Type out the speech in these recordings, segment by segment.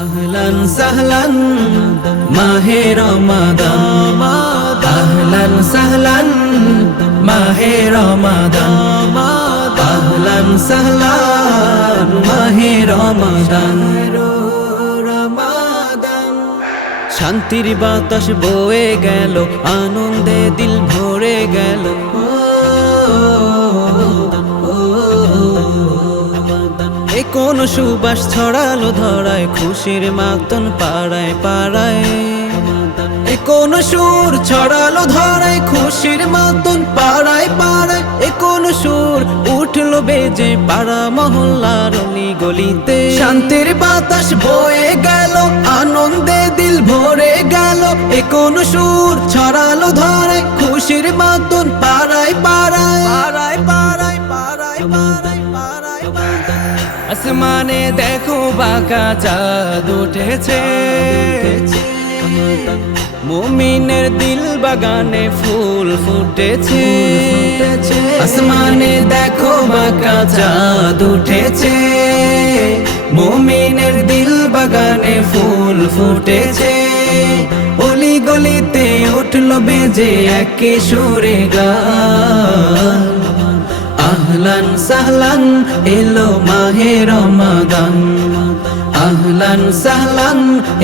আহলান সাহলান মাহে রমাদান, আহলান সাহলান মাহে রমাদান, আহলান সাহলান মাহে রমাদান। শান্তির বাতাস বয়ে গেল, আনন্দে দিল ভরে গেল। এ কোন সুবাস ছড়ালো ধরায়, খুশির মাতন পাড়ায় পাড়ায়। এ কোন সুর ছড়ালো ধরায়, খুশির মাতন পাড়ায় পাড়ায়। এ কোন সুর উঠলো বেজে পাড়া মহল্লার অলি গলিতে। শান্তির বাতাস বয়ে গেল, আনন্দে দিল ভরে গেল। এ কোন সুর ছড়ালো ধরায়, খুশির মাতন পাড়ায় পাড়ায় পাড়ায় পাড়ায় পাড়ায় পাড়ায় পাড়ায়। আসমানে দেখো বাঁকা চাঁদ উঠেছে, মুমিনের দিল বাগানে ফুল ফুটেছে। আসমানে দেখো বাঁকা চাঁদ উঠেছে, মুমিনের দিল বাগানে ফুল ফুটেছে। অলি গলিতে উঠলো বেজে একে সুরে গান। আহলান সাহলান এলো মাহে রমাদান, আহলান সাহলান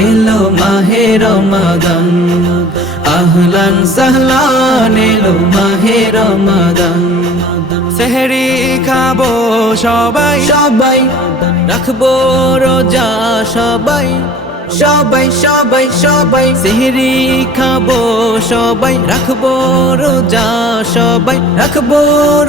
এলো মাহে রমাদান, আহলান সাহলান এলো মাহে রমাদান। সেহরি খাবো সবাই সবাই, রাখবো রোজা সবাই সবাই সবাই সবাই। সেহরি খাবো সবাই, রাখবো রোজা সবাই, রাখবো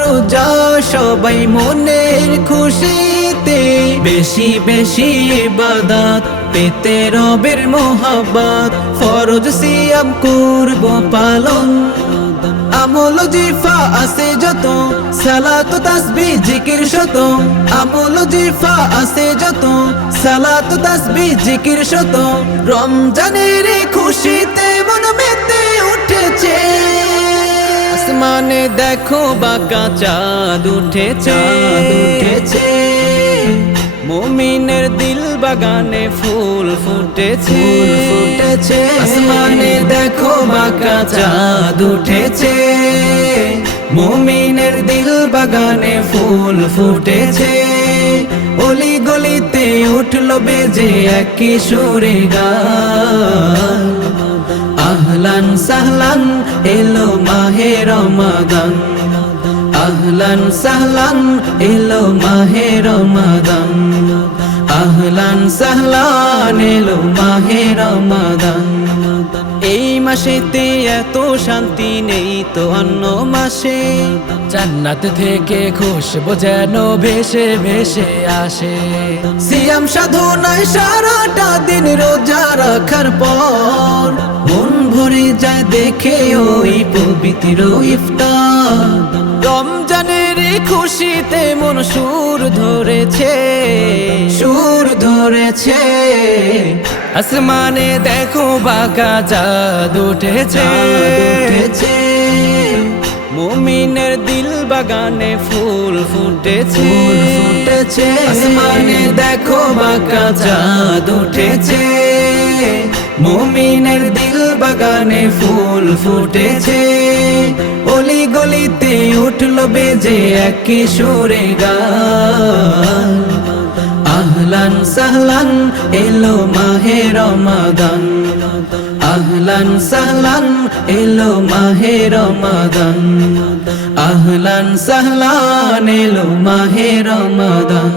রোজা সবাই। মনের খুশিতে বেশি বেশি ইবাদত পেতে রবের মোহাব্বত। ফরজ সিয়াম করবো পালন, আমল জিফা আছে যত, সালাত তাসবিহ জিকির শত। আমল জিফা আছে যত, সালাত তাসবিহ জিকির শত। রমজানের খুশিতে মন মেতে উঠেছে, আসমানে দেখো বাঁকা চাঁদ উঠেছে। মুমিনের দিল বাগানে ফুল ফুটেছে। আসমানে দেখো বাঁকা চাঁদ উঠেছে, মুমিনের দিল বাগানে ফুল ফুটেছে। অলি গলিতে উঠলো বেজে একি সুরে গান। আহলান সাহলান এলো মাহে রমাদান, আহলান সাহলান এলো মাহে রমাদান, আহলান সাহলান এলো মাহে রমাদান। এই মাসেতে এত শান্তি নেই তো অন্য মাসে, জান্নাত থেকে খুশবু যেন ভেসে ভেসে আসে। সিয়াম সাধনায় সারাটা দিন রোজা রাখার পর, মন ভরে যায় দেখে ওই পবিত্র ইফতার। রমজানের খুশিতে মন সুর ধরেছে, সুর ধরেছে। আসমানে দেখো বাঁকা চাঁদ উঠেছে, মুমিনের দিল বাগানে ফুল ফুটেছে। আসমানে দেখো বাঁকা চাঁদ উঠেছে, মুমিনের দিল বাগানে ফুল ফুটেছে। অলি গলিতে উঠলো বেজে একি সুরে গান। আহলান সাহলান এলো মাহে রমাদান, আহলান সাহলান এলো মাহে রমাদান, আহলান সাহলান এলো মাহে রমাদান।